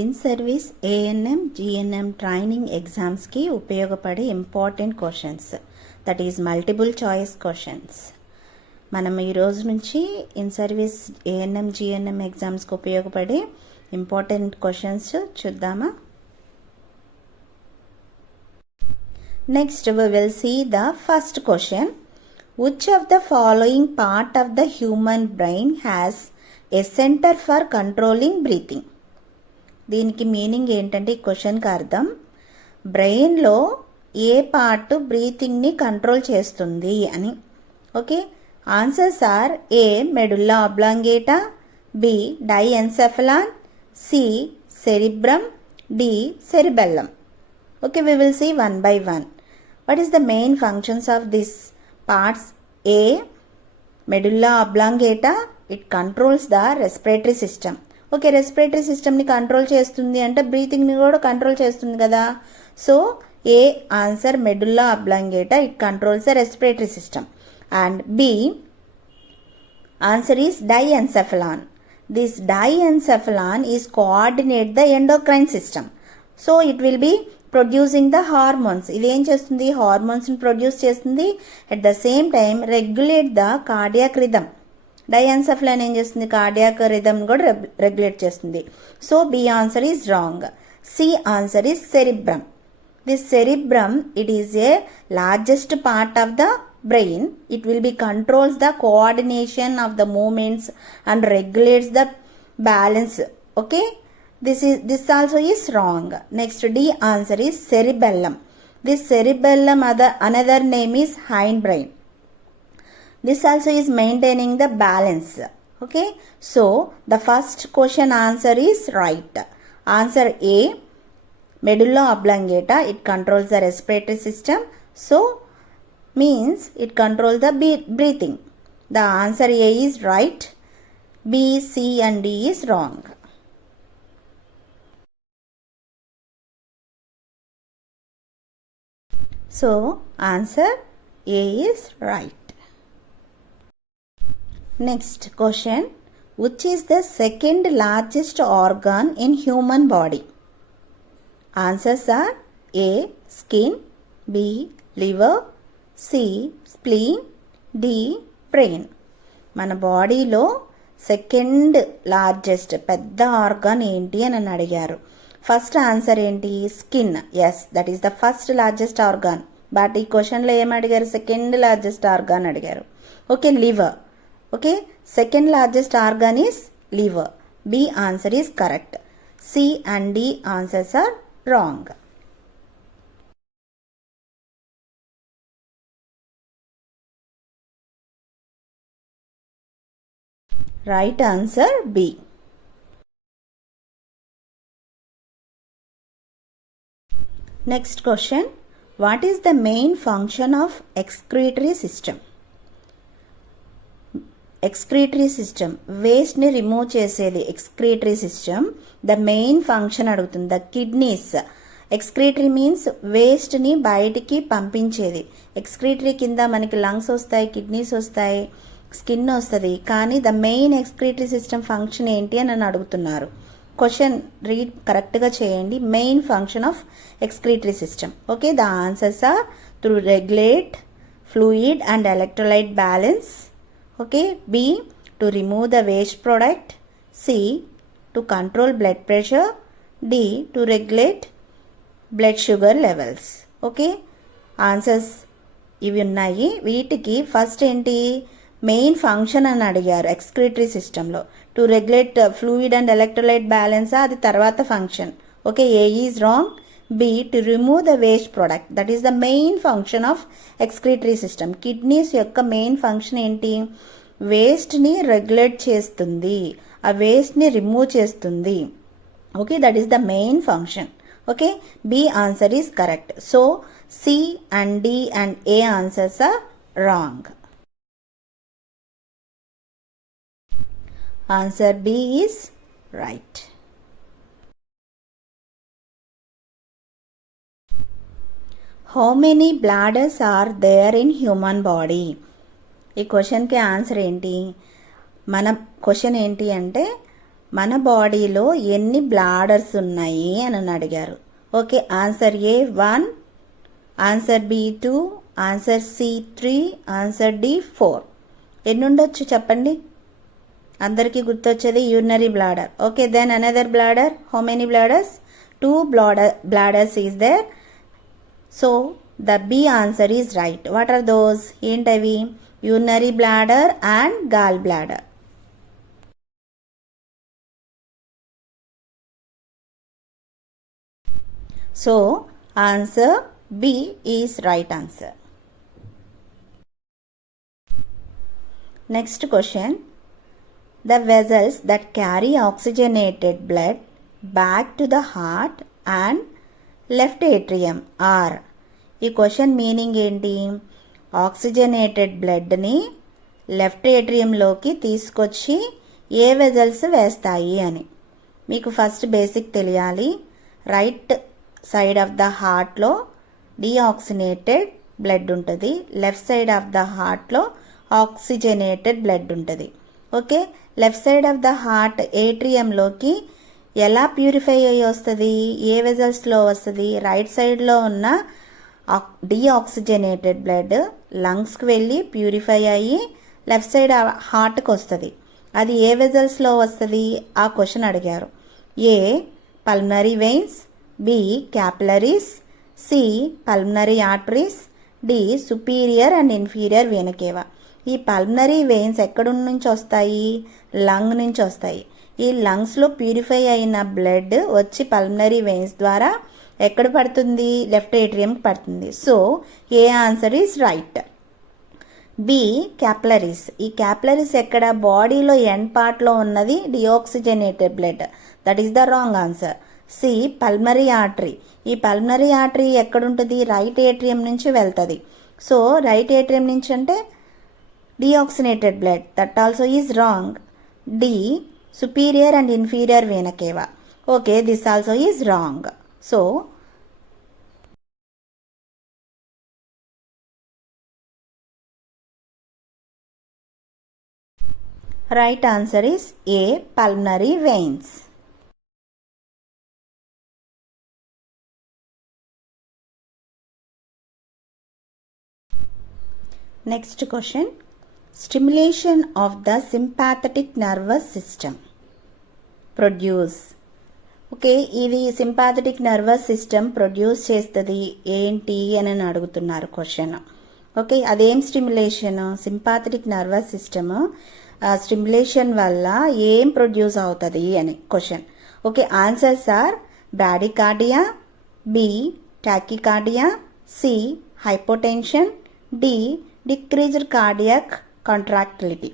In service ANM GNM training ఎగ్జామ్స్కి ఉపయోగపడే important questions, that is multiple choice questions. మనం ఈ రోజు నుంచి ఇన్ సర్వీస్ ఏఎన్ఎం జిఎన్ఎం ఎగ్జామ్స్కి ఉపయోగపడే ఇంపార్టెంట్ క్వశ్చన్స్ చూద్దామా? Next we will see the first question. Which of the following part of the human brain has a center for controlling breathing? దీనికి మీనింగ్ ఏంటంటే ఈ క్వశ్చన్కి అర్థం బ్రెయిన్లో ఏ పార్ట్ బ్రీతింగ్ని కంట్రోల్ చేస్తుంది అని. Okay, answers are A medulla oblongata, B diencephalon, C cerebrum, D cerebellum. Okay, we will see one by one. What is the main functions of these parts? A. Medulla oblongata, it controls the respiratory system. Okay, respiratory system ni control చేస్తుంది అంటే breathing ni కూడా control చేస్తుంది కదా. So A answer medulla oblongata, it controls the respiratory system. And B answer is diencephalon. This diencephalon is coordinate the endocrine system. So it will be producing the hormones. ఇది ఏం చేస్తుంది? హార్మోన్స్ని produce చేస్తుంది. At the same time regulate the cardiac rhythm. Diencephalon ఏం చేస్తుంది? Cardiac rhythm కూడా regulate చేస్తుంది. So B answer is wrong. C answer is cerebrum. This cerebrum it is a largest part of the brain. It will be controls the coordination of the movements and regulates the balance. Okay, this also is wrong. Next D answer is cerebellum. This cerebellum another name is hindbrain. This also is maintaining the balance. Okay, so the first question answer is right. Answer A medulla oblongata, it controls the respiratory system. So means it controls the breathing. The answer A is right. B, C and D is wrong. So answer A is right. Next question. Which is the second largest organ in human body? Answers are A skin, B liver, C spleen, D brain. మన బాడీలో second largest పెద్ద ఆర్గాన్ ఏంటి అని అడిగారు. First answer ఏంటి? Skin. Yes, that is the first largest organ. But ఈ క్వశ్చన్లో ఏం అడిగారు? సెకండ్ లార్జెస్ట్ ఆర్గాన్ అడిగారు. Okay, liver. Okay, second largest organ is liver. B answer is correct. C and D answers are wrong. Right answer B. Next question. What is the main function of excretory system? Excretory system, waste ని రిమూవ్ చేసేది excretory system. The main function అడుగుతుంది. The kidneys. excretory means waste ని బయటికి పంపించేది. excretory కింద మనకి లంగ్స్ వస్తాయి, కిడ్నీస్ వస్తాయి, స్కిన్ వస్తుంది. కానీ the main excretory system function ఏంటి అని నన్ను అడుగుతున్నారు. క్వశ్చన్ రీడ్ కరెక్ట్గా చేయండి. Main function of excretory system. Okay, the answers are to regulate fluid and electrolyte balance. Okay, B to remove the waste product, C to control blood pressure, D to regulate blood sugar levels. Okay, answers ఇవి ఉన్నాయి. వీటికి ఫస్ట్ ఏంటి? Main function అని అడిగారు excretory సిస్టంలో. To regulate fluid and electrolyte balance, అది తర్వాత function. Okay, A is wrong. B to remove the waste product, that is the main function of excretory system. Kidneys యొక్క మెయిన్ ఫంక్షన్ ఏంటి? వేస్ట్ని regulate చేస్తుంది, ఆ వేస్ట్ని రిమూవ్ చేస్తుంది. Okay, that is the main function. Okay, B answer is correct. So C and D and A answers are wrong. Answer B is right. How many bladders are there in human body? ఈ క్వశ్చన్కి ఆన్సర్ ఏంటి? మన క్వశ్చన్ ఏంటి అంటే మన బాడీలో ఎన్ని బ్లాడర్స్ ఉన్నాయి అని అడిగారు. Okay, answer A 1, answer B 2, answer C 3, answer D 4. ఎన్ని ఉండొచ్చు చెప్పండి? అందరికీ గుర్తొచ్చేది urinary bladder. Okay, then another bladder. How many bladders? 2 bladders is there. So the B answer is right. What are those? ఏంటవి? Urinary bladder and gall bladder. So answer B is right answer. Next question. The vessels that carry oxygenated blood back to the heart and left atrium are. ఈ question meaning ఏంటి? Oxygenated బ్లడ్ని left ఏట్రియంలోకి తీసుకొచ్చి ఏ vessels వేస్తాయి అని. మీకు first basic తెలియాలి. రైట్ సైడ్ ఆఫ్ ద హార్ట్లో డీఆక్సినేటెడ్ బ్లడ్ ఉంటుంది, లెఫ్ట్ సైడ్ ఆఫ్ ద హార్ట్లో ఆక్సిజనేటెడ్ బ్లడ్ ఉంటుంది. Okay, left side of the heart ఏట్రియంలోకి ఎలా ప్యూరిఫై అయ్యి వస్తుంది? ఏ వెజల్స్లో వస్తుంది? రైట్ సైడ్లో ఉన్న డీఆక్సిజనేటెడ్ బ్లడ్ లంగ్స్కి వెళ్ళి ప్యూరిఫై అయ్యి లెఫ్ట్ సైడ్ హార్ట్కి వస్తుంది. అది ఏ వెజల్స్లో వస్తుంది? ఆ క్వశ్చన్ అడిగారు. A pulmonary veins, B capillaries, C pulmonary arteries, D superior and inferior vein cava. ఈ పల్మనరీ వెయిన్స్ ఎక్కడి నుంచి వస్తాయి? లంగ్ నుంచి వస్తాయి. ఈ లంగ్స్లో ప్యూరిఫై అయిన బ్లడ్ వచ్చి పల్మనరీ వెయిన్స్ ద్వారా ఎక్కడ పడుతుంది? లెఫ్ట్ ఏట్రియంకి పడుతుంది. So A answer is right. B capillaries. ఈ క్యాపిలరీస్ ఎక్కడ? బాడీలో ఎండ్ పార్ట్లో ఉన్నది deoxygenated blood. That is the wrong answer. C pulmonary artery. ఈ పల్మనరీ ఆర్టరీ ఎక్కడుంటుంది? రైట్ ఏట్రియం నుంచి వెళ్తుంది. సో రైట్ ఏట్రియం నుంచి అంటే deoxygenated blood. That also is wrong. D superior and inferior vena cava. Okay, this also is wrong. So right answer is A pulmonary veins. Next question. Stimulation of the sympathetic nervous system produce. Okay, ఇది sympathetic nervous system produce చేస్తుంది ఏంటి అని అడుగుతున్నారు question. Okay, అదేం stimulation? Sympathetic nervous system stimulation వల్ల ఏం produce అవుతుంది అని question. Okay, answers are bradycardia, B tachycardia, C hypotension, D decreased cardiac contractility.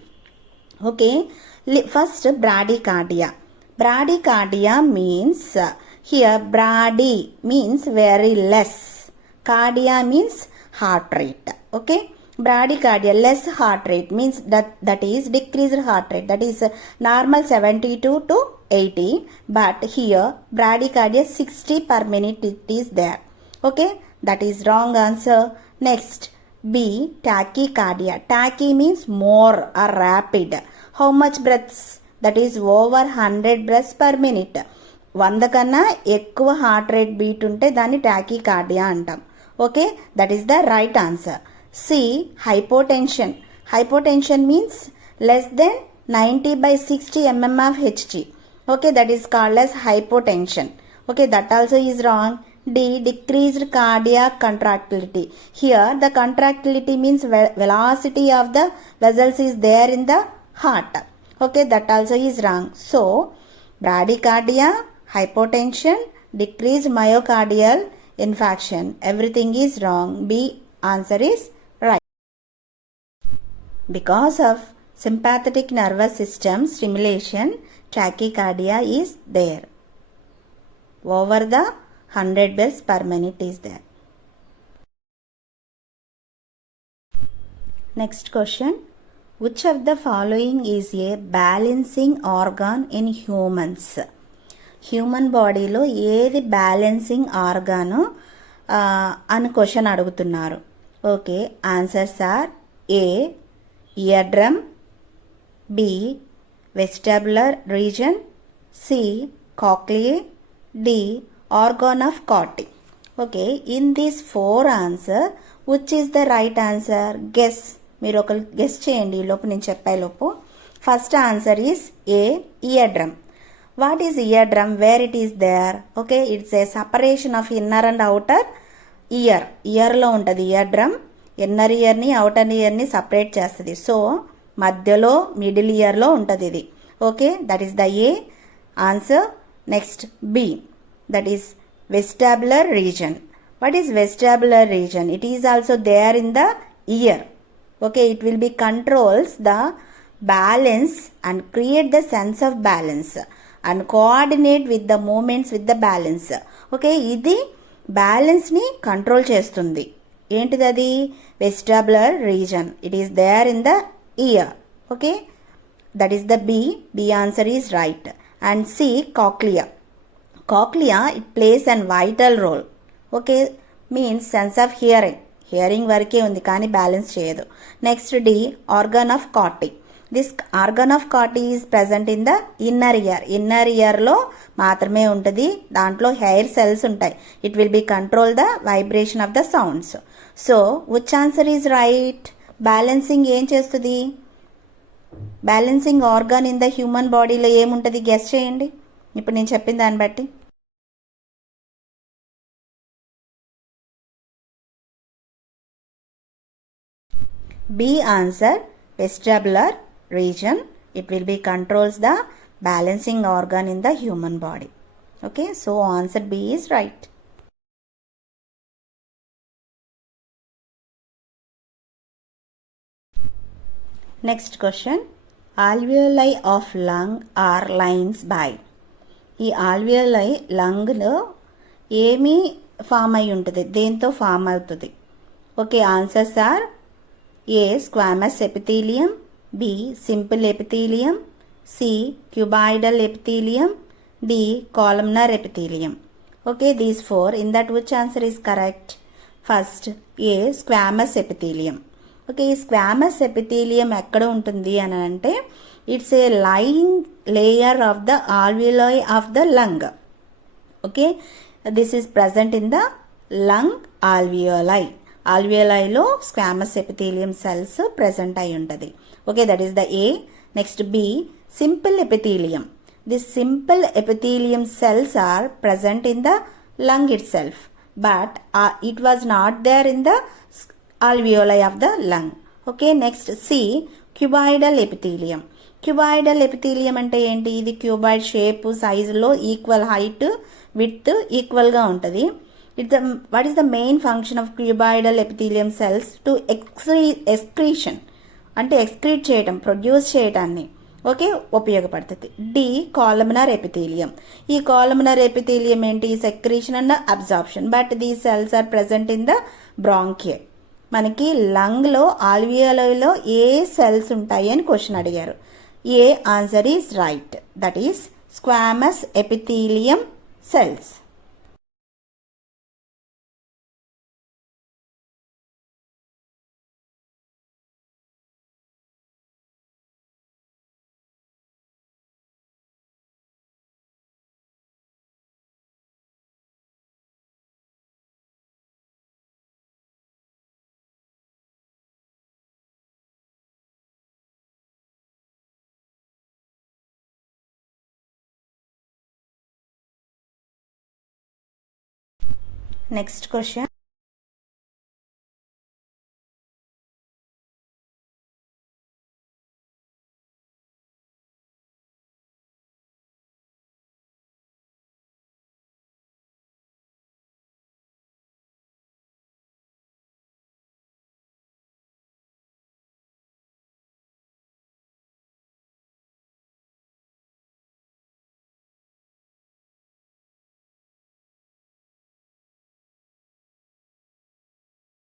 Okay, first bradycardia. Bradycardia means here brady means very less, cardia means heart rate. Okay, bradycardia less heart rate means that is decreased heart rate, that is normal 72 to 80, but here bradycardia 60 per minute it is there. Okay, that is wrong answer. Next, B tachycardia. Tachy means more or rapid. How much breaths? That is over 100 breaths per minute. 100 కన్నా ఎక్కువ heart rate beat ఉంటే దాన్ని tachycardia అంటాం. Okay, that is the right answer. C hypotension. Hypotension means less than 90/60 mm of Hg. Okay, that is called as hypotension. Okay, that also is wrong. D decreased cardiac contractility. Here the contractility means velocity of the vessels is there in the heart. Okay, that also is wrong. So bradycardia, hypotension, decreased myocardial infarction, everything is wrong. B answer is right. Because of sympathetic nervous system stimulation, tachycardia is there. Over the 100 beats per minute is there. Next question. Which of the following is a balancing organ in humans? Human బాడీలో ఏది balancing organ అని question అడుగుతున్నారు. Okay, answers are A ear drum, B vestibular region, C. Cochlear, D. Organ of Corti. Okay, in these four answer, which is the right answer? Guess. మీరు ఒక గెస్ చేయండి ఈ లోపు నేను చెప్పే లోపు. First answer is A, ear drum. What is ear drum? Where it is there? Okay, it's a separation of inner and outer ear. ఇయర్లో ఉంటుంది ఇయర్ డ్రమ్. ఇన్నర్ ఇయర్ని అవుటర్ ఇయర్ని సపరేట్ చేస్తుంది. సో మధ్యలో మిడిల్ ఇయర్లో ఉంటుంది ఇది. Okay, that is the A answer. Next B, that is vestibular region. What is vestibular region? It is also there in the ear. Okay, it will be controls the balance and create the sense of balance and coordinate with the movements with the balance. Okay, ఇది బ్యాలెన్స్ ని కంట్రోల్ చేస్తుంది. ఏంటిది అది? vestibular region. It is there in the ear. Okay, that is the B. B answer is right. And C, cochlea. Cochlea, it plays a vital role. Okay, means sense of hearing. Hearing వరకే ఉంది కానీ balance చేయదు. Next D, organ of Corti. This organ of Corti is present in the inner ear. Inner ఇయర్లో మాత్రమే ఉంటుంది. దాంట్లో hair cells ఉంటాయి. It will be control the vibration of the sounds. So which answer is right? Balancing ఏం చేస్తుంది? Balancing organ in the human బాడీలో ఏముంటుంది? Guess చేయండి ఇప్పుడు నేను చెప్పిన దాన్ని బట్టి. B answer, vestibular region. It will be controls the balancing organ in the human body. Okay, so answer B is right. Next question. Alveoli of lung are lines by. ఈ alveoli లంగ్లో ఏమి form అయి ఉంటుంది? దేంతో form అవుతుంది? Okay, answers are A, squamous epithelium, B, simple epithelium, C, cuboidal epithelium, D, columnar epithelium. Okay, these four. In that which answer is correct? First A, squamous epithelium. Okay, ఈ squamous epithelium ఎక్కడ ఉంటుంది అని అంటే it's a line layer of the alveoli of the lung. Okay, this is present in the lung alveoli. ఆల్వియోలైలో squamous epithelium cells present అయి ఉంటుంది. Okay, that is the A. Next B, simple epithelium. This simple epithelium cells are present in the lung itself, but it was not there in the alveoli of the lung. Okay, next C, cuboidal epithelium. Cuboidal epithelium అంటే ఏంటి? ఇది cuboid shape సైజులో equal height width ఈక్వల్గా ఉంటుంది. What is the main function of cuboidal epithelium cells? To excretion అంటే excrete చేయటం, produce చేయటాన్ని okay ఉపయోగపడుతుంది. D, columnar epithelium. ఈ కాలమ్నర్ ఎపిథీలియం ఏంటి? Secretion and absorption. But these cells are present in the bronchiae. మనకి లంగ్లో ఆల్వియోలో ఏ సెల్స్ ఉంటాయి అని క్వశ్చన్ అడిగారు. A answer is right. That is squamous epithelium cells. Next question.